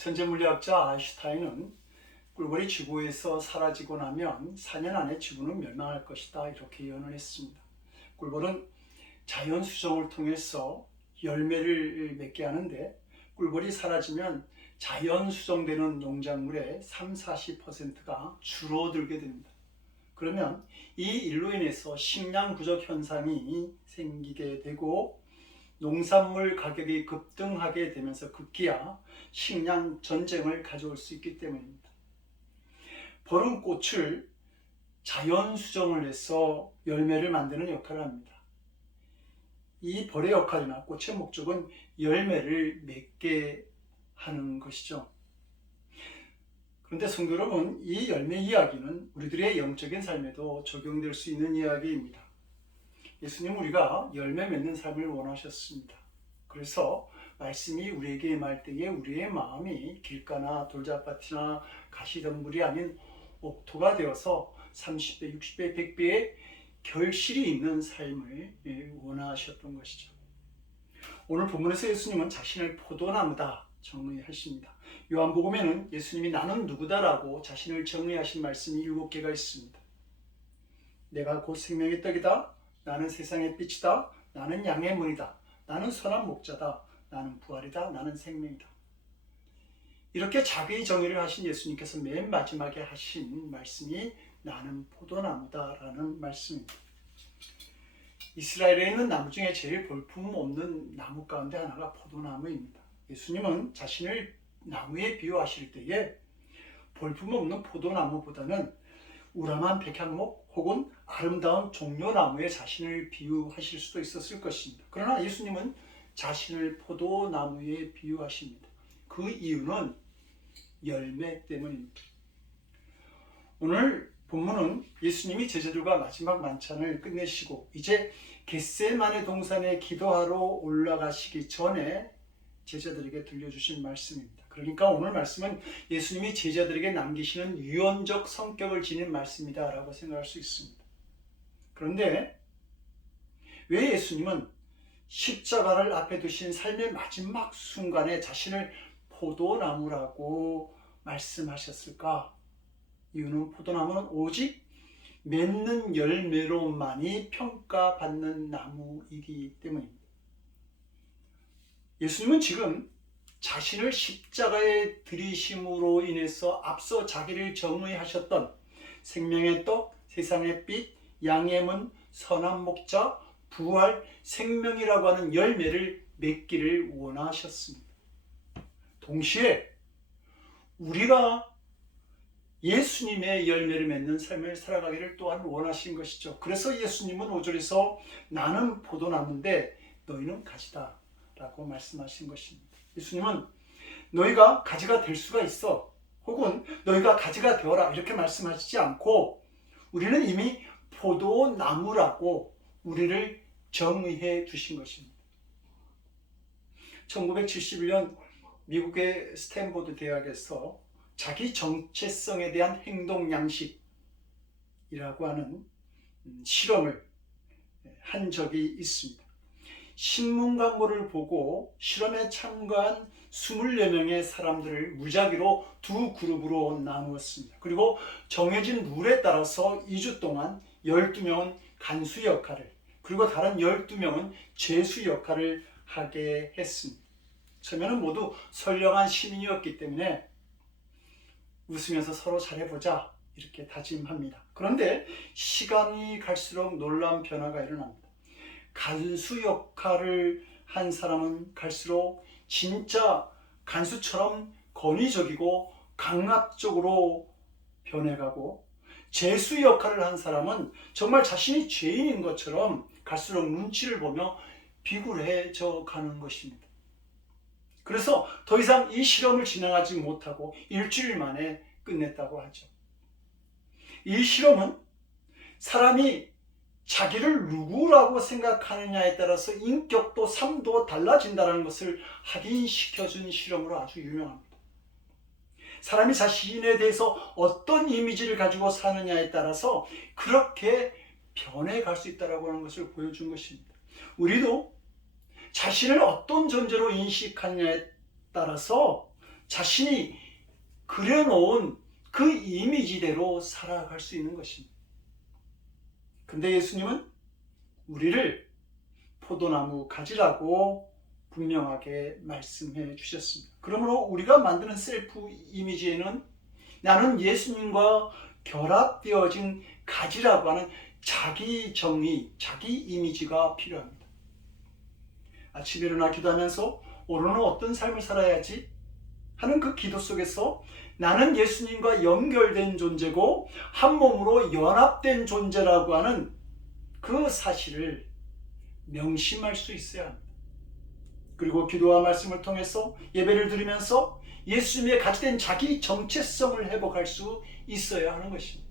천재물리학자 아인슈타인은 꿀벌이 지구에서 사라지고 나면 4년 안에 지구는 멸망할 것이다 이렇게 예언을 했습니다. 꿀벌은 자연 수정을 통해서 열매를 맺게 하는데 꿀벌이 사라지면 자연 수정되는 농작물의 30-40%가 줄어들게 됩니다. 그러면 이 일로 인해서 식량 부족 현상이 생기게 되고 농산물 가격이 급등하게 되면서 급기야 식량 전쟁을 가져올 수 있기 때문입니다. 벌은 꽃을 자연 수정을 해서 열매를 만드는 역할을 합니다. 이 벌의 역할이나 꽃의 목적은 열매를 맺게 하는 것이죠. 그런데 성도 여러분, 이 열매 이야기는 우리들의 영적인 삶에도 적용될 수 있는 이야기입니다. 예수님 우리가 열매 맺는 삶을 원하셨습니다. 그래서 말씀이 우리에게 임할 때에 우리의 마음이 길가나 돌잡밭이나 가시덤불이 아닌 옥토가 되어서 30배, 60배, 100배의 결실이 있는 삶을 원하셨던 것이죠. 오늘 본문에서 예수님은 자신을 포도나무다 정의하십니다. 요한복음에는 예수님이 나는 누구다라고 자신을 정의하신 말씀이 7개가 있습니다. 내가 곧 생명의 떡이다. 나는 세상의 빛이다. 나는 양의 문이다. 나는 선한 목자다. 나는 부활이다. 나는 생명이다. 이렇게 자기의 정의를 하신 예수님께서 맨 마지막에 하신 말씀이 나는 포도나무다라는 말씀입니다. 이스라엘에 있는 나무 중에 제일 볼품 없는 나무 가운데 하나가 포도나무입니다. 예수님은 자신을 나무에 비유하실 때에 볼품 없는 포도나무보다는 우람한 백향목 혹은 아름다운 종려나무에 자신을 비유하실 수도 있었을 것입니다. 그러나 예수님은 자신을 포도나무에 비유하십니다. 그 이유는 열매 때문입니다. 오늘 본문은 예수님이 제자들과 마지막 만찬을 끝내시고 이제 겟세마네 동산에 기도하러 올라가시기 전에 제자들에게 들려주신 말씀입니다. 그러니까 오늘 말씀은 예수님이 제자들에게 남기시는 유언적 성격을 지닌 말씀이다 라고 생각할 수 있습니다. 그런데 왜 예수님은 십자가를 앞에 두신 삶의 마지막 순간에 자신을 포도나무라고 말씀하셨을까? 이유는 포도나무는 오직 맺는 열매로만이 평가받는 나무이기 때문입니다. 예수님은 지금 자신을 십자가에 들이심으로 인해서 앞서 자기를 정의하셨던 생명의 떡, 세상의 빛, 양의 문, 선한 목자, 부활, 생명이라고 하는 열매를 맺기를 원하셨습니다. 동시에 우리가 예수님의 열매를 맺는 삶을 살아가기를 또한 원하신 것이죠. 그래서 예수님은 5절에서 나는 포도나무인데 너희는 가지다 라고 말씀하신 것입니다. 예수님은 너희가 가지가 될 수가 있어 혹은 너희가 가지가 되어라 이렇게 말씀하시지 않고 우리는 이미 포도나무라고 우리를 정의해 주신 것입니다. 1971년 미국의 스탠포드 대학에서 자기 정체성에 대한 행동 양식이라고 하는 실험을 한 적이 있습니다. 신문 광고를 보고 실험에 참가한 24명의 사람들을 무작위로 두 그룹으로 나누었습니다. 그리고 정해진 룰에 따라서 2주 동안 12명은 간수 역할을 그리고 다른 12명은 죄수 역할을 하게 했습니다. 처음에는 모두 선량한 시민이었기 때문에 웃으면서 서로 잘해보자 이렇게 다짐합니다. 그런데 시간이 갈수록 놀라운 변화가 일어납니다. 간수 역할을 한 사람은 갈수록 진짜 간수처럼 권위적이고 강압적으로 변해가고 죄수 역할을 한 사람은 정말 자신이 죄인인 것처럼 갈수록 눈치를 보며 비굴해져 가는 것입니다. 그래서 더 이상 이 실험을 진행하지 못하고 일주일 만에 끝냈다고 하죠. 이 실험은 사람이 자기를 누구라고 생각하느냐에 따라서 인격도 삶도 달라진다는 것을 확인시켜준 실험으로 아주 유명합니다. 사람이 자신에 대해서 어떤 이미지를 가지고 사느냐에 따라서 그렇게 변해갈 수 있다는 것을 보여준 것입니다. 우리도 자신을 어떤 존재로 인식하느냐에 따라서 자신이 그려놓은 그 이미지대로 살아갈 수 있는 것입니다. 근데 예수님은 우리를 포도나무 가지라고 분명하게 말씀해 주셨습니다. 그러므로 우리가 만드는 셀프 이미지에는 나는 예수님과 결합되어진 가지라고 하는 자기 정의, 자기 이미지가 필요합니다. 아침에 일어나 기도하면서 오늘은 어떤 삶을 살아야지 하는 그 기도 속에서 나는 예수님과 연결된 존재고 한 몸으로 연합된 존재라고 하는 그 사실을 명심할 수 있어야 합니다. 그리고 기도와 말씀을 통해서 예배를 드리면서 예수님의 가지된 자기 정체성을 회복할 수 있어야 하는 것입니다.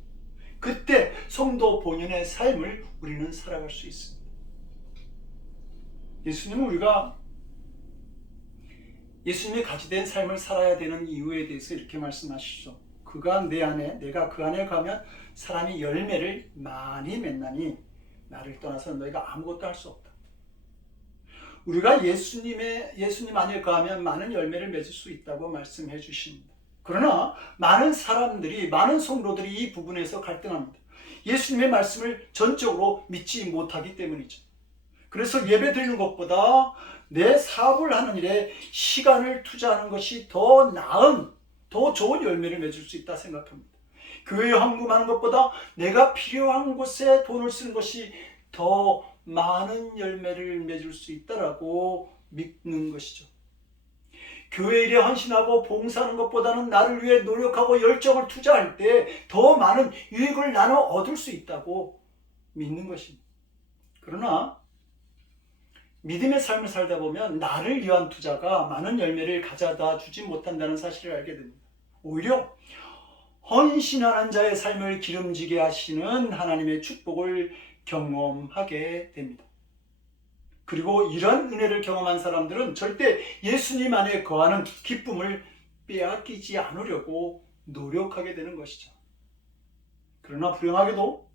그때 성도 본연의 삶을 우리는 살아갈 수 있습니다. 예수님은 우리가 예수님이 가지된 삶을 살아야 되는 이유에 대해서 이렇게 말씀하시죠. 그가 내 안에, 내가 그 안에 가면 사람이 열매를 많이 맺나니 나를 떠나서 너희가 아무것도 할 수 없다. 우리가 예수님 안에 가면 많은 열매를 맺을 수 있다고 말씀해 주십니다. 그러나 많은 사람들이, 많은 성도들이 이 부분에서 갈등합니다. 예수님의 말씀을 전적으로 믿지 못하기 때문이죠. 그래서 예배 드리는 것보다 내 사업을 하는 일에 시간을 투자하는 것이 더 나은, 더 좋은 열매를 맺을 수 있다 생각합니다. 교회에 헌금하는 것보다 내가 필요한 곳에 돈을 쓰는 것이 더 많은 열매를 맺을 수 있다라고 믿는 것이죠. 교회 일에 헌신하고 봉사하는 것보다는 나를 위해 노력하고 열정을 투자할 때 더 많은 유익을 나눠 얻을 수 있다고 믿는 것입니다. 그러나 믿음의 삶을 살다 보면 나를 위한 투자가 많은 열매를 가져다 주지 못한다는 사실을 알게 됩니다. 오히려 헌신하는 자의 삶을 기름지게 하시는 하나님의 축복을 경험하게 됩니다. 그리고 이런 은혜를 경험한 사람들은 절대 예수님 안에 거하는 기쁨을 빼앗기지 않으려고 노력하게 되는 것이죠. 그러나 불행하게도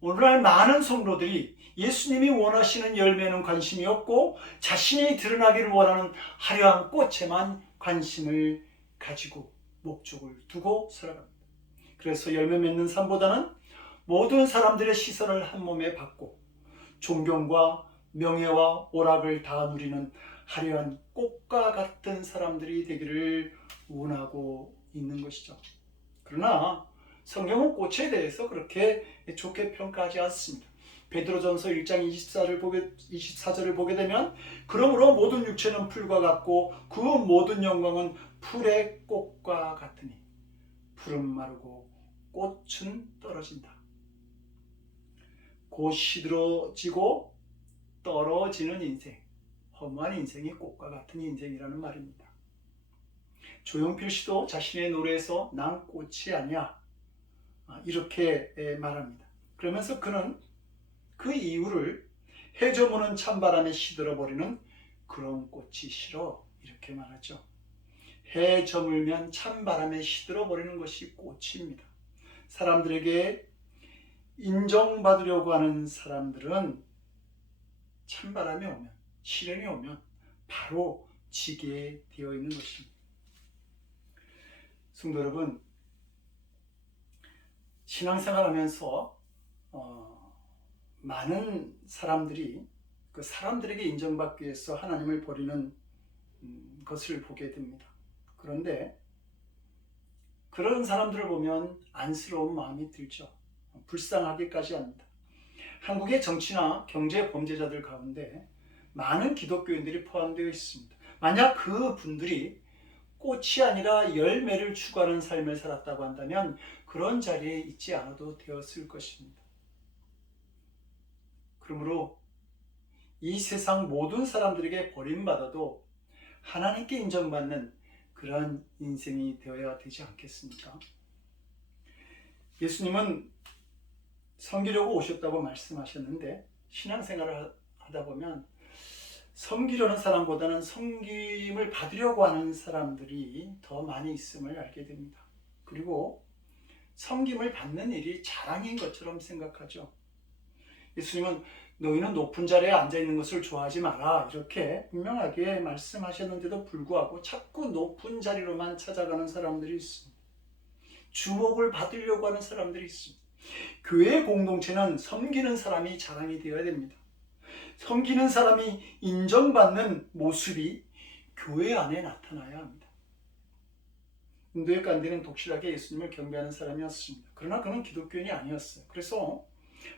오늘날 많은 성도들이 예수님이 원하시는 열매에는 관심이 없고 자신이 드러나기를 원하는 화려한 꽃에만 관심을 가지고 목적을 두고 살아갑니다. 그래서 열매 맺는 삶보다는 모든 사람들의 시선을 한 몸에 받고 존경과 명예와 오락을 다 누리는 화려한 꽃과 같은 사람들이 되기를 원하고 있는 것이죠. 그러나 성경은 꽃에 대해서 그렇게 좋게 평가하지 않습니다. 베드로전서 1장 24절을 보게 되면 그러므로 모든 육체는 풀과 같고 그 모든 영광은 풀의 꽃과 같으니 풀은 마르고 꽃은 떨어진다. 곧 시들어지고 떨어지는 인생, 허무한 인생이 꽃과 같은 인생이라는 말입니다. 조용필 씨도 자신의 노래에서 난 꽃이 아니야 이렇게 말합니다. 그러면서 그는 그 이유를 해 저무는 찬바람에 시들어버리는 그런 꽃이 싫어 이렇게 말하죠. 해 저물면 찬바람에 시들어버리는 것이 꽃입니다. 사람들에게 인정받으려고 하는 사람들은 찬바람이 오면, 시련이 오면 바로 지게 되어 있는 것입니다. 성도 여러분, 신앙생활하면서 많은 사람들이 그 사람들에게 인정받기 위해서 하나님을 버리는 것을 보게 됩니다. 그런데 그런 사람들을 보면 안쓰러운 마음이 들죠. 불쌍하기까지 합니다. 한국의 정치나 경제 범죄자들 가운데 많은 기독교인들이 포함되어 있습니다. 만약 그 분들이 꽃이 아니라 열매를 추구하는 삶을 살았다고 한다면 그런 자리에 있지 않아도 되었을 것입니다. 그러므로 이 세상 모든 사람들에게 버림받아도 하나님께 인정받는 그러한 인생이 되어야 되지 않겠습니까? 예수님은 섬기려고 오셨다고 말씀하셨는데 신앙생활을 하다 보면 섬기려는 사람보다는 섬김을 받으려고 하는 사람들이 더 많이 있음을 알게 됩니다. 그리고 섬김을 받는 일이 자랑인 것처럼 생각하죠. 예수님은 너희는 높은 자리에 앉아 있는 것을 좋아하지 마라 이렇게 분명하게 말씀하셨는데도 불구하고 자꾸 높은 자리로만 찾아가는 사람들이 있습니다. 주목을 받으려고 하는 사람들이 있습니다. 교회 공동체는 섬기는 사람이 자랑이 되어야 됩니다. 섬기는 사람이 인정받는 모습이 교회 안에 나타나야 합니다. 인도의 간디는 독실하게 예수님을 경배하는 사람이었습니다. 그러나 그는 기독교인이 아니었어요. 그래서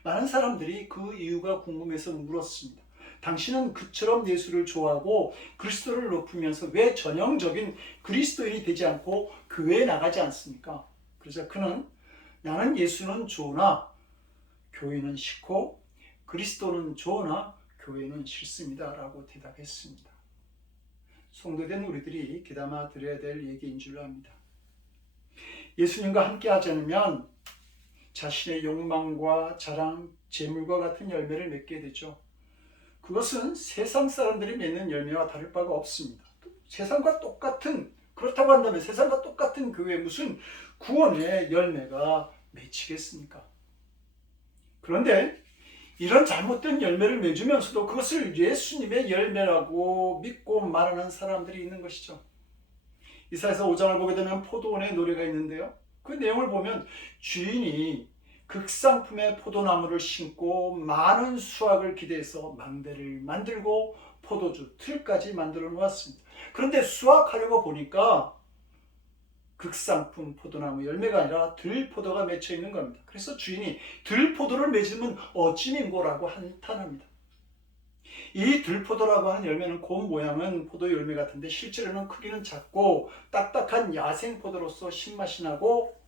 많은 사람들이 그 이유가 궁금해서 물었습니다. 당신은 그처럼 예수를 좋아하고 그리스도를 높이면서 왜 전형적인 그리스도인이 되지 않고 교회에 나가지 않습니까? 그래서 그는 나는 예수는 좋으나 교회는 싫고 그리스도는 좋으나 교회는 싫습니다 라고 대답했습니다. 성도된 우리들이 귀담아 들어야 될 얘기인 줄 압니다. 예수님과 함께 하지 않으면 자신의 욕망과 자랑, 재물과 같은 열매를 맺게 되죠. 그것은 세상 사람들이 맺는 열매와 다를 바가 없습니다. 세상과 똑같은, 그렇다고 한다면 세상과 똑같은 교회에 무슨 구원의 열매가 맺히겠습니까? 그런데 이런 잘못된 열매를 맺으면서도 그것을 예수님의 열매라고 믿고 말하는 사람들이 있는 것이죠. 이사야서 5장을 보게 되면 포도원의 노래가 있는데요. 그 내용을 보면 주인이 극상품의 포도나무를 심고 많은 수확을 기대해서 망대를 만들고 포도주 틀까지 만들어 놓았습니다. 그런데 수확하려고 보니까 극상품 포도나무 열매가 아니라 들포도가 맺혀 있는 겁니다. 그래서 주인이 들포도를 맺으면 어찌민고라고 한탄합니다. 이 들포도라고 하는 열매는 곰 모양은 포도 열매 같은데 실제로는 크기는 작고 딱딱한 야생포도로서 신맛이 나고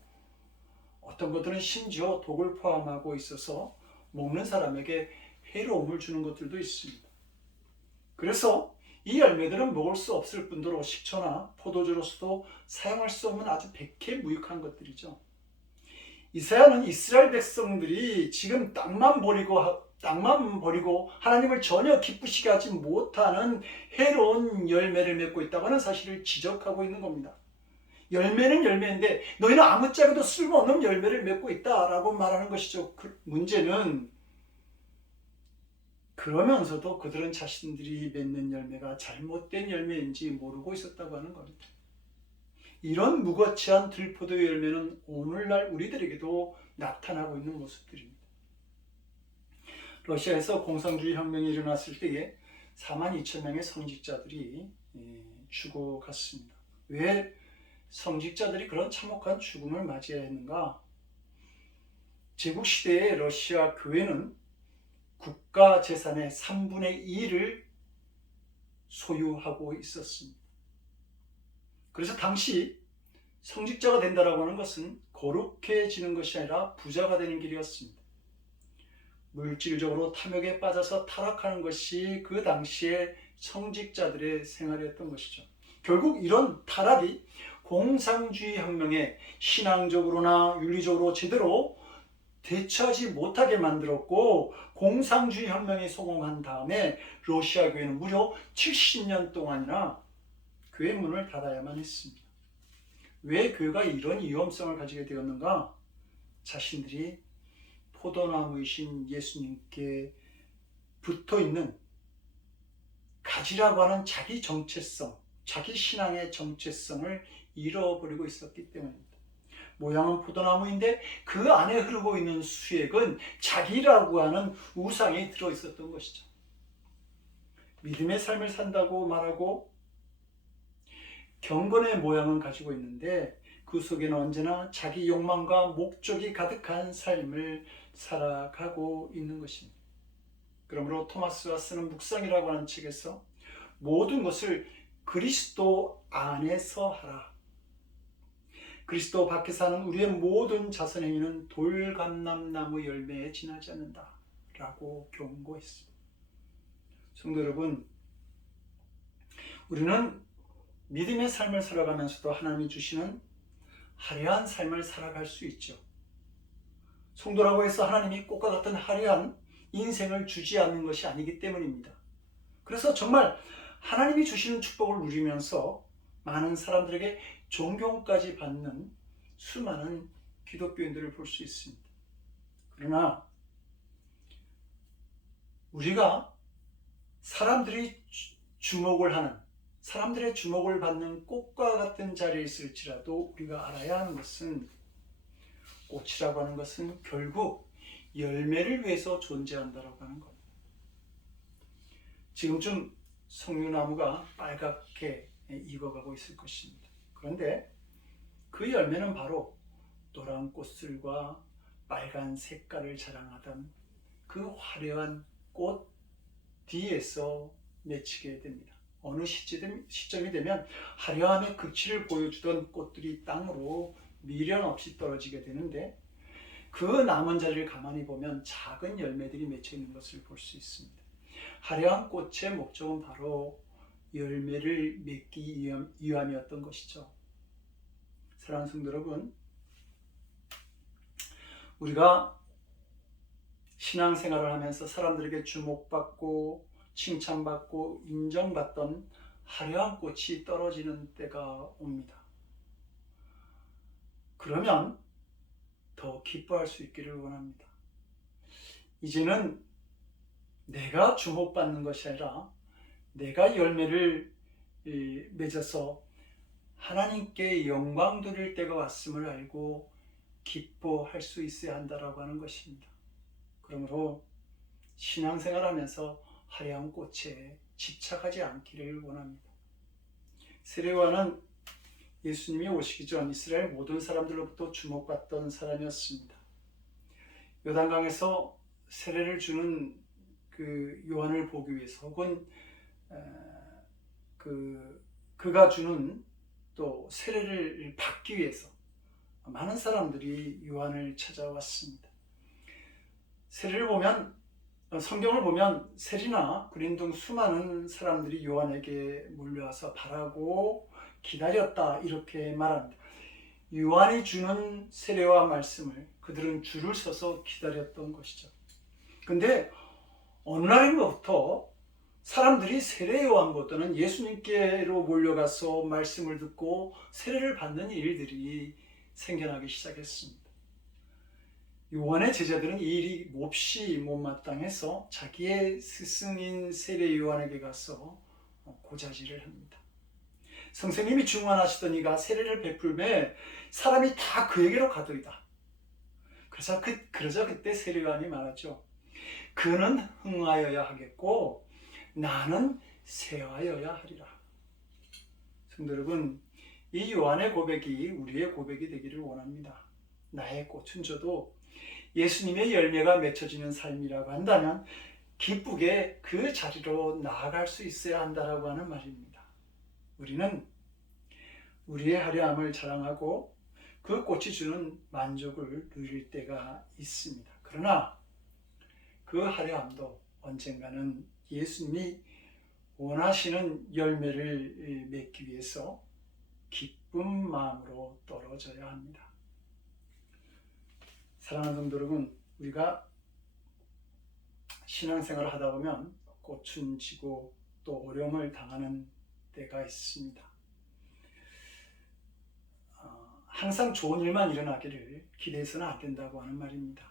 어떤 것들은 심지어 독을 포함하고 있어서 먹는 사람에게 해로움을 주는 것들도 있습니다. 그래서 이 열매들은 먹을 수 없을 뿐더러 식초나 포도주로서도 사용할 수 없는 아주 백해무익한 것들이죠. 이사야는 이스라엘 백성들이 지금 땅만 버리고 하나님을 전혀 기쁘시게 하지 못하는 해로운 열매를 맺고 있다고 하는 사실을 지적하고 있는 겁니다. 열매는 열매인데 너희는 아무짝에도 쓸모없는 열매를 맺고 있다라고 말하는 것이죠. 문제는 그러면서도 그들은 자신들이 맺는 열매가 잘못된 열매인지 모르고 있었다고 하는 겁니다. 이런 무거치한 들포도의 열매는 오늘날 우리들에게도 나타나고 있는 모습들입니다. 러시아에서 공산주의 혁명이 일어났을 때에 42,000명의 성직자들이 죽어갔습니다. 왜 성직자들이 그런 참혹한 죽음을 맞이해야 했는가? 제국시대의 러시아 교회는 국가 재산의 3분의 2를 소유하고 있었습니다. 그래서 당시 성직자가 된다라고 하는 것은 거룩해지는 것이 아니라 부자가 되는 길이었습니다. 물질적으로 탐욕에 빠져서 타락하는 것이 그 당시의 성직자들의 생활이었던 것이죠. 결국 이런 타락이 공산주의 혁명에 신앙적으로나 윤리적으로 제대로 대처하지 못하게 만들었고, 공산주의 혁명이 성공한 다음에 러시아 교회는 무려 70년 동안이나 교회 문을 닫아야만 했습니다. 왜 교회가 이런 위험성을 가지게 되었는가? 자신들이 포도나무이신 예수님께 붙어있는 가지라고 하는 자기 정체성, 자기 신앙의 정체성을 잃어버리고 있었기 때문입니다. 모양은 포도나무인데 그 안에 흐르고 있는 수액은 자기라고 하는 우상이 들어있었던 것이죠. 믿음의 삶을 산다고 말하고 경건의 모양은 가지고 있는데 그 속에는 언제나 자기 욕망과 목적이 가득한 삶을 살아가고 있는 것입니다. 그러므로 토마스가 쓰는 묵상이라고 하는 책에서 모든 것을 그리스도 안에서 하라. 그리스도 밖에서 하는 우리의 모든 자선 행위는 돌감람나무 열매에 지나지 않는다 라고 경고했습니다. 성도 여러분, 우리는 믿음의 삶을 살아가면서도 하나님이 주시는 화려한 삶을 살아갈 수 있죠. 성도라고 해서 하나님이 꽃과 같은 화려한 인생을 주지 않는 것이 아니기 때문입니다. 그래서 정말 하나님이 주시는 축복을 누리면서 많은 사람들에게 존경까지 받는 수많은 기독교인들을 볼 수 있습니다. 그러나 우리가 사람들이 주목을 하는, 사람들의 주목을 받는 꽃과 같은 자리에 있을지라도 우리가 알아야 하는 것은, 꽃이라고 하는 것은 결국 열매를 위해서 존재한다라고 하는 겁니다. 지금쯤 석류나무가 빨갛게 익어가고 있을 것입니다. 그런데 그 열매는 바로 노란 꽃술과 빨간 색깔을 자랑하던 그 화려한 꽃 뒤에서 맺히게 됩니다. 어느 시점이 되면 화려함의 극치를 보여주던 꽃들이 땅으로 미련 없이 떨어지게 되는데, 그 남은 자리를 가만히 보면 작은 열매들이 맺혀 있는 것을 볼 수 있습니다. 화려한 꽃의 목적은 바로 열매를 맺기 위함이었던 것이죠. 사랑하는 성도 여러분, 우리가 신앙생활을 하면서 사람들에게 주목받고 칭찬받고 인정받던 화려한 꽃이 떨어지는 때가 옵니다. 그러면 더 기뻐할 수 있기를 원합니다. 이제는 내가 주목받는 것이 아니라 내가 열매를 맺어서 하나님께 영광 돌릴 때가 왔음을 알고 기뻐할 수 있어야 한다라고 하는 것입니다. 그러므로 신앙생활하면서 화려한 꽃에 집착하지 않기를 원합니다. 세례요한은 예수님이 오시기 전 이스라엘 모든 사람들로부터 주목받던 사람이었습니다. 요단강에서 세례를 주는 그 요한을 보기 위해서, 혹은 그가 주는 또 세례를 받기 위해서 많은 사람들이 요한을 찾아왔습니다. 세례를 보면, 성경을 보면 세리나 군인 등 수많은 사람들이 요한에게 몰려와서 바라고 기다렸다 이렇게 말합니다. 요한이 주는 세례와 말씀을 그들은 줄을 서서 기다렸던 것이죠. 근데 어느 날부터 사람들이 세례 요한보다는 예수님께로 몰려가서 말씀을 듣고 세례를 받는 일들이 생겨나기 시작했습니다. 요한의 제자들은 이 일이 몹시 못마땅해서 자기의 스승인 세례 요한에게 가서 고자질을 합니다. 선생님이 중환하시던 이가 세례를 베풀매 사람이 다 그에게로 가더이다. 그러자 그때 세례 요한이 말하죠. 그는 흥하여야 하겠고 나는 쇠하여야 하리라. 성도 여러분, 이 요한의 고백이 우리의 고백이 되기를 원합니다. 나의 꽃은 저도 예수님의 열매가 맺혀지는 삶이라고 한다면 기쁘게 그 자리로 나아갈 수 있어야 한다라고 하는 말입니다. 우리는 우리의 화려함을 자랑하고 그 꽃이 주는 만족을 누릴 때가 있습니다. 그러나 그 화려함도 언젠가는 예수님이 원하시는 열매를 맺기 위해서 기쁜 마음으로 떨어져야 합니다. 사랑하는 성도 여러분, 우리가 신앙생활을 하다 보면 꽃은 지고 또 어려움을 당하는 때가 있습니다. 항상 좋은 일만 일어나기를 기대해서는 안 된다고 하는 말입니다.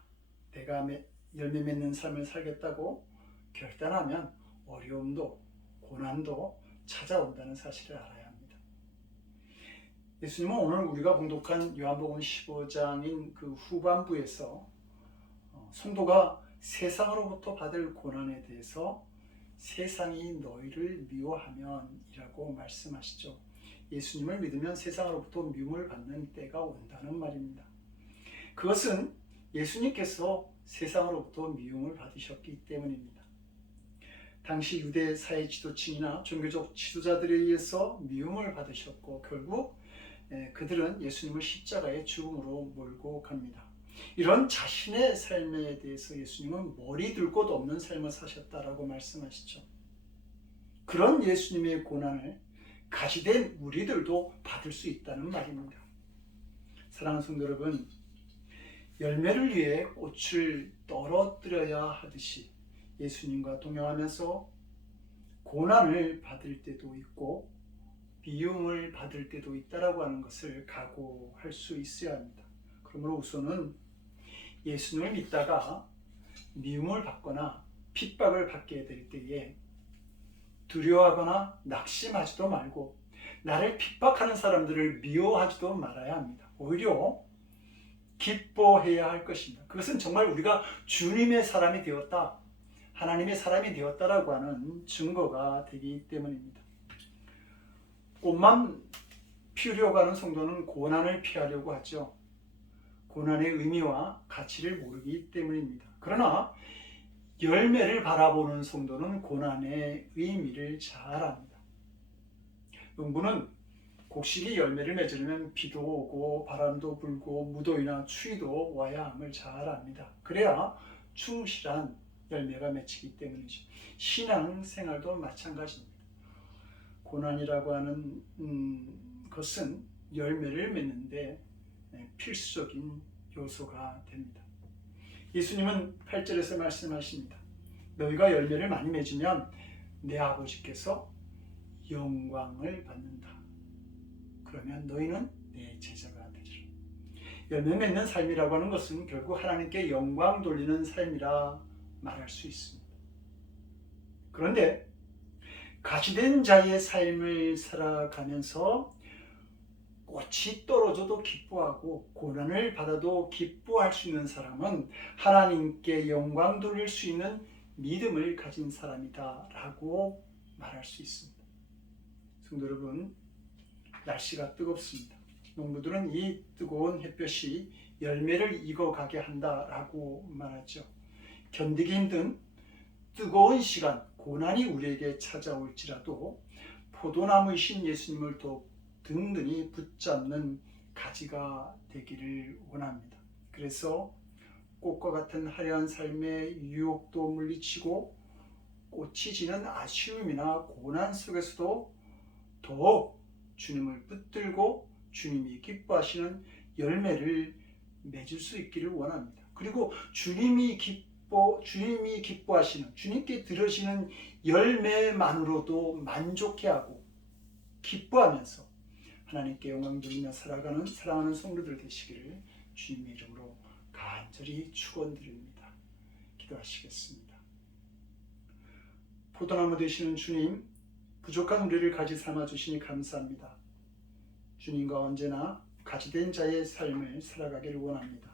내가 열매 맺는 삶을 살겠다고 결단하면 어려움도 고난도 찾아온다는 사실을 알아야 합니다. 예수님은 오늘 우리가 봉독한 요한복음 15장인 그 후반부에서 성도가 세상으로부터 받을 고난에 대해서 세상이 너희를 미워하면 이라고 말씀하시죠. 예수님을 믿으면 세상으로부터 미움을 받는 때가 온다는 말입니다. 그것은 예수님께서 세상으로부터 미움을 받으셨기 때문입니다. 당시 유대 사회 지도층이나 종교적 지도자들에 의해서 미움을 받으셨고 결국 그들은 예수님을 십자가의 죽음으로 몰고 갑니다. 이런 자신의 삶에 대해서 예수님은 머리 둘 곳 없는 삶을 사셨다라고 말씀하시죠. 그런 예수님의 고난을 가시된 우리들도 받을 수 있다는 말입니다. 사랑하는 성도 여러분, 열매를 위해 꽃을 떨어뜨려야 하듯이 예수님과 동행하면서 고난을 받을 때도 있고 미움을 받을 때도 있다라고 하는 것을 각오할 수 있어야 합니다. 그러므로 우선은 예수님을 믿다가 미움을 받거나 핍박을 받게 될 때에 두려워하거나 낙심하지도 말고 나를 핍박하는 사람들을 미워하지도 말아야 합니다. 오히려 기뻐해야 할 것입니다. 그것은 정말 우리가 주님의 사람이 되었다, 하나님의 사람이 되었다라고 하는 증거가 되기 때문입니다. 꽃만 피우려고 하는 성도는 고난을 피하려고 하죠. 고난의 의미와 가치를 모르기 때문입니다. 그러나 열매를 바라보는 성도는 고난의 의미를 잘 압니다. 농부는 곡식이 열매를 맺으려면 비도 오고 바람도 불고 무더위나 추위도 와야 함을 잘 압니다. 그래야 충실한 열매가 맺히기 때문이죠. 신앙생활도 마찬가지입니다. 고난이라고 하는 것은 열매를 맺는데 필수적인 요소가 됩니다. 예수님은 8절에서 말씀하십니다. 너희가 열매를 많이 맺으면 내 아버지께서 영광을 받는다. 그러면 너희는 내 제자가 되리라. 열매 맺는 삶이라고 하는 것은 결국 하나님께 영광 돌리는 삶이라 말할 수 있습니다. 그런데 가시된 자의 삶을 살아가면서 꽃이 떨어져도 기뻐하고 고난을 받아도 기뻐할 수 있는 사람은 하나님께 영광 돌릴 수 있는 믿음을 가진 사람이다 라고 말할 수 있습니다. 성도 여러분, 날씨가 뜨겁습니다. 농부들은 이 뜨거운 햇볕이 열매를 익어가게 한다라고 말하죠. 견디기 힘든 뜨거운 시간, 고난이 우리에게 찾아올지라도 포도나무이신 예수님을 더 든든히 붙잡는 가지가 되기를 원합니다. 그래서 꽃과 같은 화려한 삶의 유혹도 물리치고 꽃이 지는 아쉬움이나 고난 속에서도 더욱 주님을 붙들고 주님이 기뻐하시는 열매를 맺을 수 있기를 원합니다. 그리고 주님이 기뻐하시는, 주님께 들으시는 열매만으로도 만족해하고 기뻐하면서 하나님께 영광 돌리며 살아가는 사랑하는 성도들 되시기를 주님의 이름으로 간절히 축원드립니다. 기도하시겠습니다. 포도나무 되시는 주님, 부족한 우리를 가지 삼아 주시니 감사합니다. 주님과 언제나 가지된 자의 삶을 살아가기를 원합니다.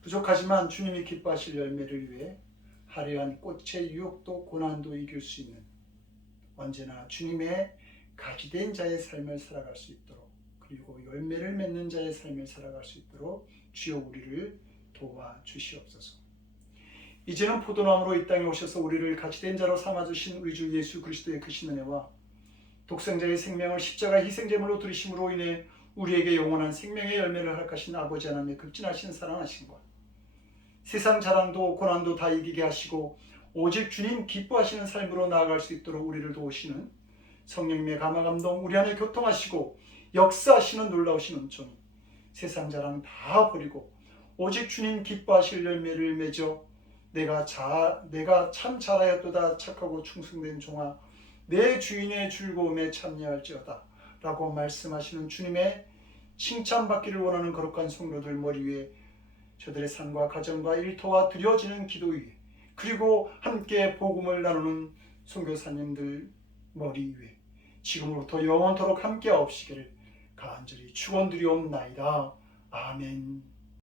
부족하지만 주님이 기뻐하실 열매를 위해 화려한 꽃의 유혹도 고난도 이길 수 있는 언제나 주님의 가지된 자의 삶을 살아갈 수 있도록, 그리고 열매를 맺는 자의 삶을 살아갈 수 있도록 주여 우리를 도와주시옵소서. 이제는 포도나무로 이 땅에 오셔서 우리를 가지된 자로 삼아주신 우리 주 예수 그리스도의 크신 은혜와 독생자의 생명을 십자가 희생제물로 드리심으로 인해 우리에게 영원한 생명의 열매를 허락하신 아버지 하나님의 극진하신 사랑하심과 세상 자랑도 고난도 다 이기게 하시고 오직 주님 기뻐하시는 삶으로 나아갈 수 있도록 우리를 도우시는 성령님의 감화 감동 우리 안에 교통하시고 역사하시는 놀라우신 은총이 세상 자랑 다 버리고 오직 주님 기뻐하실 열매를 맺어 내가 참 잘하였도다 착하고 충성된 종아 내 주인의 즐거움에 참여할지어다 라고 말씀하시는 주님의 칭찬받기를 원하는 거룩한 성도들 머리 위에 저들의 삶과 가정과 일터와 드려지는 기도 위에 그리고 함께 복음을 나누는 선교사님들 머리 위에 지금으로부터 영원토록 함께 하옵시기를 간절히 축원드리옵나이다. 아멘.